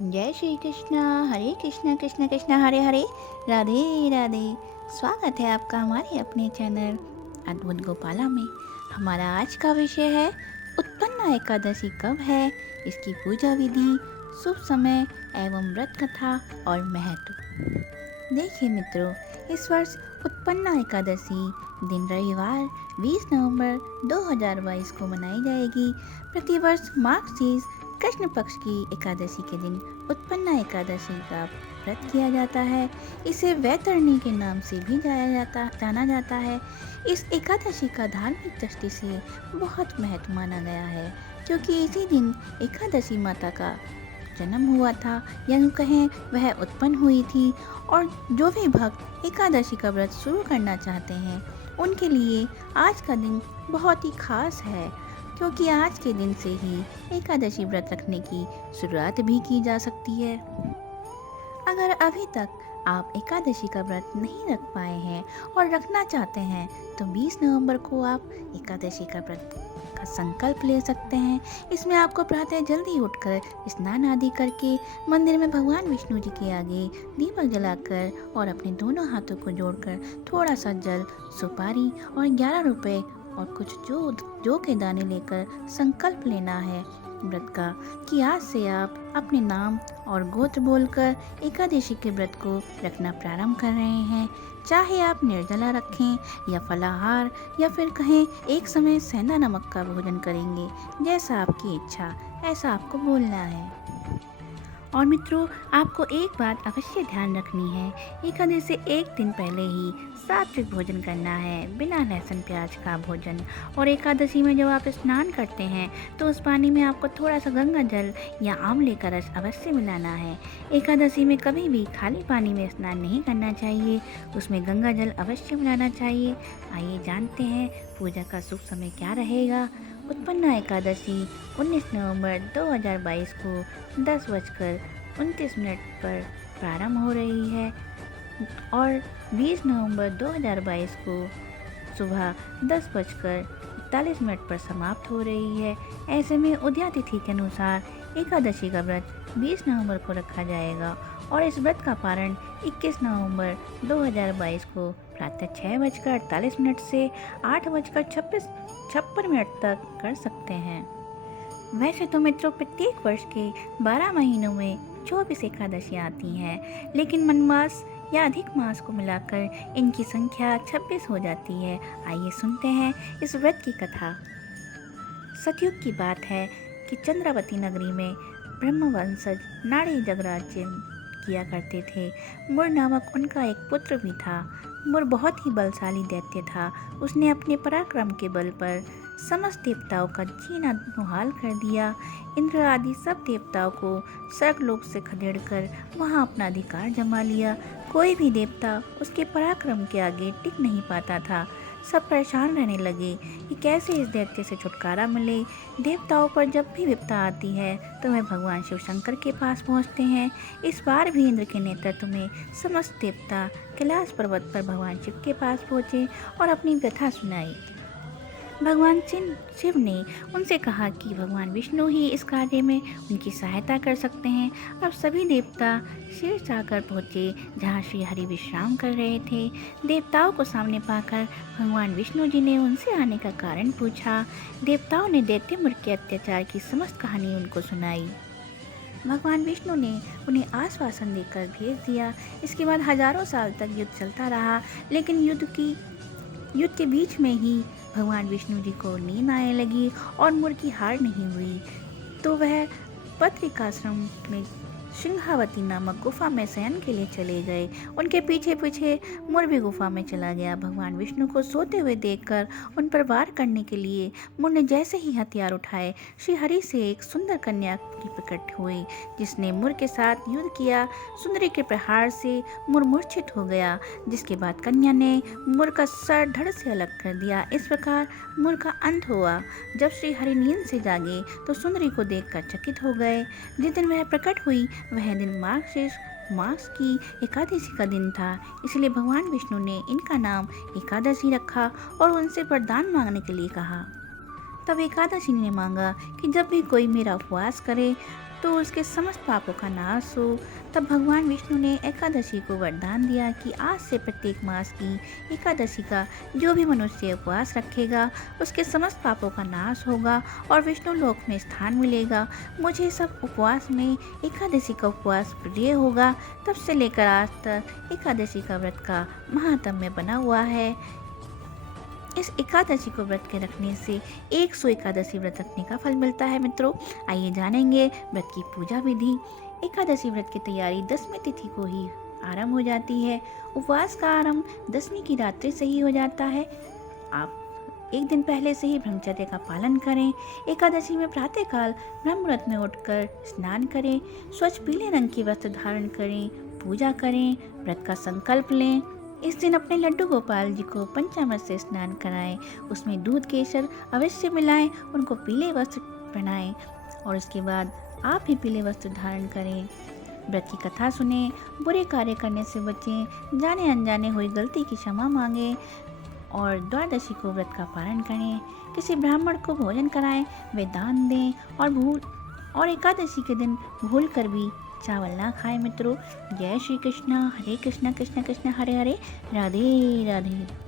जय श्री कृष्णा। हरे कृष्णा कृष्ण कृष्ण हरे हरे, राधे राधे। स्वागत है आपका हमारे अपने चैनल अद्भुत गोपाला में। हमारा आज का विषय है उत्पन्ना एकादशी कब है, इसकी पूजा विधि, शुभ समय एवं व्रत कथा और महत्व। देखिए मित्रों, इस वर्ष उत्पन्ना एकादशी दिन रविवार 20 नवंबर 2022 को मनाई जाएगी। प्रतिवर्ष माघ शीर्ष कृष्ण पक्ष की एकादशी के दिन उत्पन्ना एकादशी का व्रत किया जाता है। इसे वैतरणी के नाम से भी जाना जाता है। इस एकादशी का धार्मिक दृष्टि से बहुत महत्व माना गया है, क्योंकि इसी दिन एकादशी माता का जन्म हुआ था, या यूँ कहें वह उत्पन्न हुई थी। और जो भी भक्त एकादशी का व्रत शुरू करना चाहते हैं, उनके लिए आज का दिन बहुत ही खास है, क्योंकि आज के दिन से ही एकादशी व्रत रखने की शुरुआत भी की जा सकती है। अगर अभी तक आप एकादशी का व्रत नहीं रख पाए हैं और रखना चाहते हैं, तो 20 नवंबर को आप एकादशी का व्रत का संकल्प ले सकते हैं। इसमें आपको प्रातः जल्दी उठकर स्नान आदि करके मंदिर में भगवान विष्णु जी के आगे दीपक जलाकर और अपने दोनों हाथों को जोड़कर थोड़ा सा जल, सुपारी और 11 रुपए और कुछ जौ के दाने लेकर संकल्प लेना है व्रत का, कि आज से आप अपने नाम और गोत्र बोलकर एकादशी के व्रत को रखना प्रारंभ कर रहे हैं। चाहे आप निर्जला रखें या फलाहार, या फिर कहें एक समय सेंधा नमक का भोजन करेंगे, जैसा आपकी इच्छा ऐसा आपको बोलना है। और मित्रों, आपको एक बात अवश्य ध्यान रखनी है, एकादशी से एक दिन पहले ही सात्विक भोजन करना है, बिना लहसुन प्याज का भोजन। और एकादशी में जब आप स्नान करते हैं तो उस पानी में आपको थोड़ा सा गंगा जल या आंवले का रस अवश्य मिलाना है। एकादशी में कभी भी खाली पानी में स्नान नहीं करना चाहिए, उसमें गंगा जल अवश्य मिलाना चाहिए। आइए जानते हैं पूजा का शुभ समय क्या रहेगा। उत्पन्ना एकादशी 19 नवंबर 2022 को 10:29 पर प्रारंभ हो रही है और 20 नवंबर 2022 को सुबह 10:41 पर समाप्त हो रही है। ऐसे में उदया तिथि के अनुसार एकादशी का व्रत 20 नवंबर को रखा जाएगा और इस व्रत का पारण 21 नवंबर 2022 को प्रातः 6:48 से 8:56 तक कर सकते हैं। वैसे तो मित्रों, प्रत्येक वर्ष के 12 महीनों में 24 एकादशियाँ आती हैं, लेकिन मनमास या अधिक मास को मिलाकर इनकी संख्या 26 हो जाती है। आइए सुनते हैं इस व्रत की कथा। सतयुग की बात है कि चंद्रावती नगरी में ब्रह्मवंशज नाड़ी जगराज्य किया करते थे। मुर नामक उनका एक पुत्र भी था। मुर बहुत ही बलशाली दैत्य था। उसने अपने पराक्रम के बल पर समस्त देवताओं का जीना मुहाल कर दिया। इंद्र आदि सब देवताओं को स्वर्गलोक से खदेड़कर वहां अपना अधिकार जमा लिया। कोई भी देवता उसके पराक्रम के आगे टिक नहीं पाता था। सब परेशान रहने लगे कि कैसे इस दैत्य से छुटकारा मिले। देवताओं पर जब भी विपदा आती है तो वह भगवान शिव शंकर के पास पहुंचते हैं। इस बार भी इंद्र के नेतृत्व में समस्त देवता कैलाश पर्वत पर भगवान शिव के पास पहुंचे और अपनी व्यथा सुनाई। भगवान शिव ने उनसे कहा कि भगवान विष्णु ही इस कार्य में उनकी सहायता कर सकते हैं। अब सभी देवता शीर्ष जाकर पहुँचे, जहाँ श्री हरि विश्राम कर रहे थे। देवताओं को सामने पाकर भगवान विष्णु जी ने उनसे आने का कारण पूछा। देवताओं ने दैत्य मुर के अत्याचार की समस्त कहानी उनको सुनाई। भगवान विष्णु ने उन्हें आश्वासन देकर भेज दिया। इसके बाद हजारों साल तक युद्ध चलता रहा, लेकिन युद्ध के बीच में ही भगवान विष्णु जी को नींद आने लगी और मुर की हार नहीं हुई, तो वह बद्रिकाश्रम में सिंहावती नामक गुफा में शयन के लिए चले गए। उनके पीछे पीछे मुर भी गुफा में चला गया। भगवान विष्णु को सोते हुए देखकर उन पर वार करने के लिए मुर ने जैसे ही हथियार उठाए, श्री हरि से एक सुंदर कन्या की प्रकट हुई, जिसने मुर के साथ युद्ध किया। सुंदरी के प्रहार से मुर मूर्छित हो गया, जिसके बाद कन्या ने मुर का सर धड़ से अलग कर दिया। इस प्रकार मुर का अंत हुआ। जब श्री हरि नींद से जागे तो सुंदरी को देखकर चकित हो गए। जिस दिन वह प्रकट हुई वह दिन माघ की एकादशी का दिन था, इसलिए भगवान विष्णु ने इनका नाम एकादशी रखा और उनसे वरदान मांगने के लिए कहा। तब एकादशी ने मांगा कि जब भी कोई मेरा उपवास करे तो उसके समस्त पापों का नाश हो। तब भगवान विष्णु ने एकादशी को वरदान दिया कि आज से प्रत्येक मास की एकादशी का जो भी मनुष्य उपवास रखेगा उसके समस्त पापों का नाश होगा और विष्णु लोक में स्थान मिलेगा। मुझे सब उपवास में एकादशी का उपवास प्रिय होगा। तब से लेकर आज तक एकादशी का व्रत का महात्म्य बना हुआ है। इस एकादशी को व्रत के रखने से 100 एकादशी व्रत रखने का फल मिलता है मित्रों। आइए जानेंगे व्रत की पूजा विधि। एकादशी व्रत की तैयारी 10वीं तिथि को ही आरंभ हो जाती है। उपवास का आरंभ 10वीं की रात्रि से ही हो जाता है। आप एक दिन पहले से ही ब्रह्मचर्य का पालन करें। एकादशी में प्रातःकाल ब्रह्म मुहूर्त में उठकर स्नान करें, स्वच्छ पीले रंग की वस्त्र धारण करें, पूजा करें, व्रत का संकल्प लें। इस दिन अपने लड्डू गोपाल जी को पंचामृत से स्नान कराएं, उसमें दूध केसर अवश्य मिलाएं, उनको पीले वस्त्र पहनाएं और उसके बाद आप भी पीले वस्त्र धारण करें। व्रत की कथा सुने, बुरे कार्य करने से बचें, जाने अनजाने हुई गलती की क्षमा मांगें और द्वादशी को व्रत का पालन करें। किसी ब्राह्मण को भोजन कराएं, वे दान दें और एकादशी के दिन भूल कर भी चावल ना खाएं मित्रों। जय श्री कृष्णा, हरे कृष्णा कृष्णा कृष्णा हरे हरे, राधे राधे।